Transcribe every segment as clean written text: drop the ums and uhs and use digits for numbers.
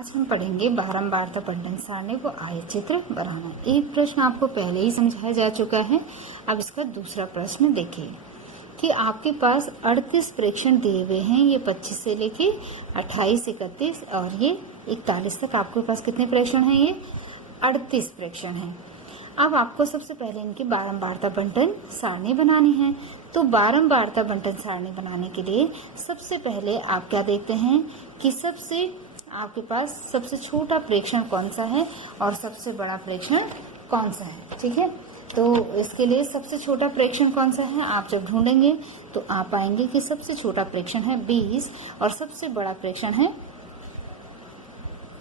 आज हम पढ़ेंगे बारंबारता बंटन सारणी व आयत चित्र बनाना। एक प्रश्न आपको पहले ही समझाया जा चुका है। अब इसका दूसरा प्रश्न देखिए कि आपके पास 38 प्रेक्षण दिए हुए हैं। ये 25 से लेके 28, 31 और ये 41 तक आपके पास कितने प्रेक्षण हैं? ये 38 प्रेक्षण हैं। अब आपको सबसे पहले इनकी बारंबारता बंटन सारणी बनानी है। तो बारंबारता बंटन सारणी बनाने के लिए सबसे पहले आप क्या देखते हैं कि आपके पास सबसे छोटा प्रेक्षण कौन सा है और सबसे बड़ा प्रेक्षण कौन सा है। ठीक है, तो इसके लिए सबसे छोटा प्रेक्षण कौन सा है आप जब ढूंढेंगे तो आप पाएंगे कि सबसे छोटा प्रेक्षण है 20 और सबसे बड़ा प्रेक्षण है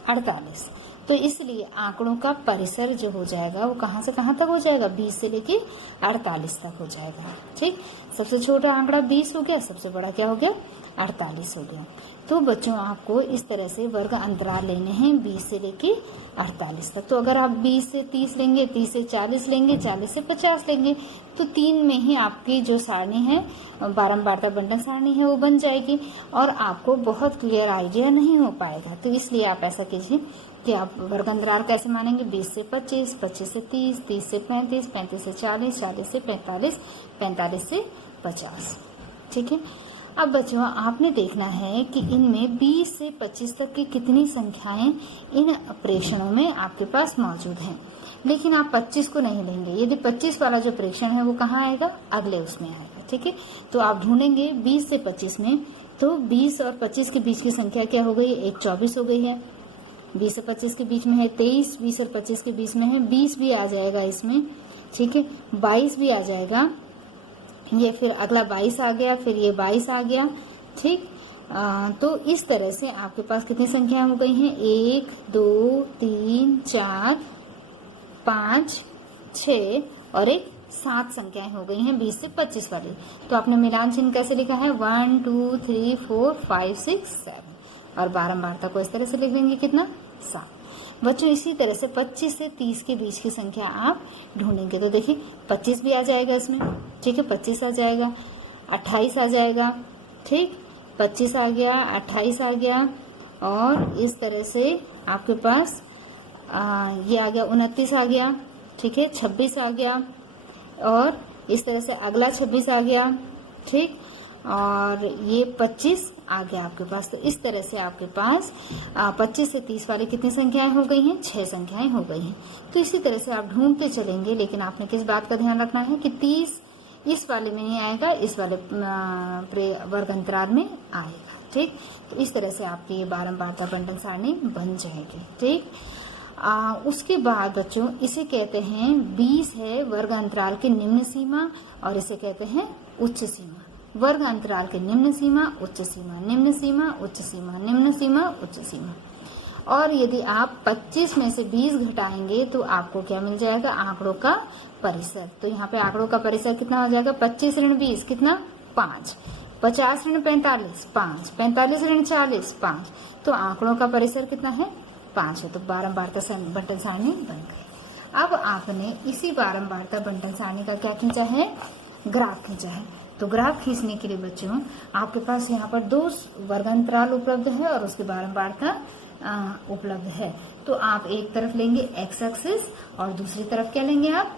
48। तो इसलिए आंकड़ों का परिसर जो हो जाएगा वो कहाँ से कहाँ तक हो जाएगा? 20 से लेके 48 तक हो जाएगा। ठीक, सबसे छोटा आंकड़ा 20 हो गया, सबसे बड़ा क्या हो गया? 48 हो गया। तो बच्चों आपको इस तरह से वर्ग अंतराल लेने हैं 20 से लेके 48 तक। तो अगर आप 20 से 30 लेंगे, 30 से 40 लेंगे, 40 से 50 लेंगे तो 3 में ही आपकी जो सारणी है बारंबारता बंटन सारणी है वो बन जाएगी और आपको बहुत क्लियर आइडिया नहीं हो पाएगा। तो इसलिए आप ऐसा कीजिए कि आप वर्ग अंतराल कैसे मानेंगे? 20 से 25, 25 से 30, 30 से 35, 35 से 40, 40 से 45, 45 से 50। ठीक है, अब बच्चों आपने देखना है कि इनमें 20 से 25 तक की कितनी संख्याएं इन प्रेक्षणों में आपके पास मौजूद हैं। लेकिन आप 25 को नहीं लेंगे। यदि 25 वाला जो प्रेक्षण है वो कहाँ आएगा? अगले उसमें आएगा। ठीक है, तो आप ढूंढेंगे 20 से 25 में, तो 20 और 25 के बीच की संख्या क्या हो गई? एक 24 हो गई है। 20 से 25 के बीच में है 23, 20 और 25 के बीच में है 20 भी आ जाएगा इसमें। ठीक है, 22 भी आ जाएगा, ये फिर अगला 22 आ गया, फिर ये 22 आ गया। ठीक, तो इस तरह से आपके पास कितनी संख्याएं हो गई हैं? 1, 2, 3, 4, 5, 6 और एक 7 संख्याएं हो गई हैं 20 से 25 वाली। तो आपने मिलान चिन्ह कैसे लिखा है? 1, 2, 3, 4, 5, 6, 7 और बारंबारता को इस तरह से लिख देंगे कितना? 7। बच्चों इसी तरह से 25 से 30 के बीच की संख्या आप ढूंढेंगे तो देखिए 25 भी आ जाएगा इसमें। ठीक है, 25 आ जाएगा, 28 आ जाएगा। ठीक, 25 आ गया, 28 आ गया और इस तरह से आपके पास ये आ गया 29 आ गया। ठीक है, 26 आ गया और इस तरह से अगला 26 आ गया। ठीक, और ये 25 आ गया आपके पास। तो इस तरह से आपके पास 25 से 30 वाली कितनी संख्याएं हो गई हैं? 6 संख्याएं हो गई हैं। तो इसी तरह से आप ढूंढते चलेंगे, लेकिन आपने किस बात का ध्यान रखना है कि 30 इस वाले में नहीं आएगा, इस वाले वर्ग अंतराल में आएगा। ठीक, तो इस तरह से आपकी ये बारंबारता बंटन सारणी बन जाएगी। ठीक, उसके बाद बच्चों इसे कहते हैं 20 है वर्ग अंतराल की निम्न सीमा और इसे कहते हैं उच्च सीमा। वर्ग अंतराल के निम्न सीमा, उच्च सीमा, निम्न सीमा, उच्च सीमा, निम्न सीमा, उच्च सीमा। और यदि आप 25 में से 20 घटाएंगे तो आपको क्या मिल जाएगा? आंकड़ों का परिसर। तो यहाँ पे आंकड़ों का परिसर कितना हो जाएगा? 25 ऋण 20 कितना? 5, 50 ऋण 45 5, 45 ऋण 40 5। तो आंकड़ों का परिसर कितना है? 5 है। तो बारंबारता बंटन सारणी बन गई। अब आपने इसी बारंबारता बंटन सारणी का क्या खींचा है? ग्राफ खींचा है। तो ग्राफ खींचने के लिए बच्चों आपके पास यहाँ पर 2 वर्ग अंतराल उपलब्ध है और उसकी बारंबारता उपलब्ध है। तो आप एक तरफ लेंगे x एक्सिस और दूसरी तरफ क्या लेंगे आप?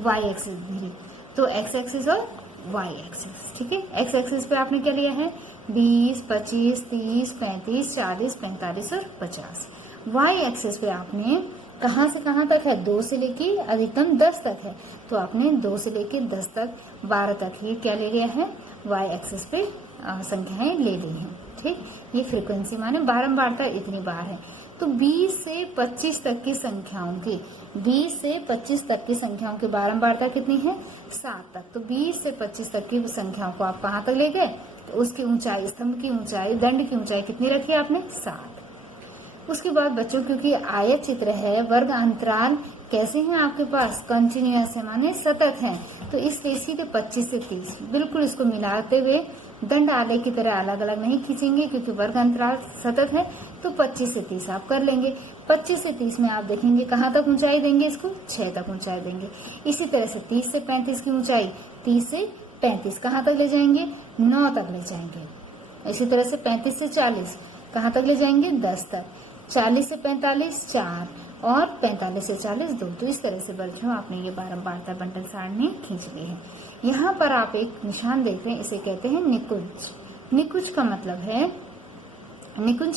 y एक्सिस भी। तो x एक्सिस और y एक्सिस। ठीक है, x एक्सिस पे आपने क्या लिया है? 20, 25, 30, 35, 40, 45 और 50। y एक्सिस पे आपने कहाँ से कहाँ तक है? 2 से लेके अधिकतम 10 तक है। तो आपने 2 से लेके 10 तक 12 तक ये क्या ले लिया है? y एक्सिस पे संख्याएं ले ली हैं। ठीक, ये फ्रीक्वेंसी माने बारंबारता इतनी बार है। तो 20 से 25 तक की संख्याओं की 20 से 25 तक की संख्याओं की बारंबारता कितनी है? 7 तक। तो 20 से 25 तक की संख्याओं को आप कहाँ तक ले गए? तो उसकी ऊंचाई, स्तंभ की ऊंचाई, दंड की ऊंचाई कितनी रखी आपने? 7। उसके बाद बच्चों क्योंकि आयत चित्र है, वर्ग अंतराल कैसे हैं आपके पास? कंटिन्यूअस है माने सतत है। तो इसलिए सीधे 25 से 30 बिल्कुल इसको मिलाते हुए दंड आलेख की तरह अलग अलग नहीं खींचेंगे क्योंकि वर्ग अंतराल सतत है। तो 25 से 30 आप कर लेंगे। 25 से 30 में आप देखेंगे कहाँ तक ऊंचाई देंगे? इसको 6 तक ऊंचाई देंगे। इसी तरह से 30 से 35 की ऊंचाई 30 से 35 कहाँ तक ले जाएंगे? 9 तक ले जाएंगे। इसी तरह से 35 से 40 कहाँ तक ले जाएंगे 10 तक। 40 से 45 4 और 45 से 40 2। तो इस तरह से बच्चों आपने ये बारंबारता बंटन सारणी खींच ली है। यहाँ पर आप एक निशान देख रहे हैं, इसे कहते हैं निकुंज। निकुंज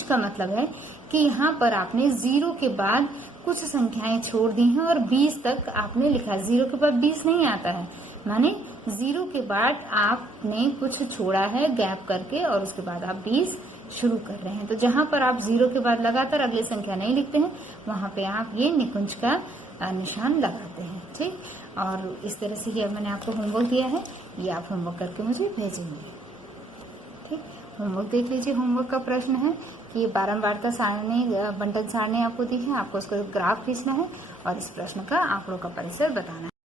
का मतलब है कि यहाँ पर आपने 0 के बाद कुछ संख्याएं छोड़ दी हैं और 20 तक आपने लिखा। 0 के बाद 20 नहीं आता है, माने 0 के बाद आपने कुछ छोड़ा है गैप करके और उसके बाद आप 20 शुरू कर रहे हैं। तो जहां पर आप 0 के बाद लगातार अगली संख्या नहीं लिखते हैं, वहां पे आप ये निकुंज का निशान लगाते हैं। ठीक, और इस तरह से ये मैंने आपको होमवर्क दिया है, ये आप होमवर्क करके मुझे भेजेंगे। ठीक, होमवर्क देख लीजिए। होमवर्क का प्रश्न है कि ये बारंबारता सारणी बंटन सारणी आपको दी है, आपको उसका ग्राफ खींचना है और इस प्रश्न का आंकड़ों का परिसर बताना है।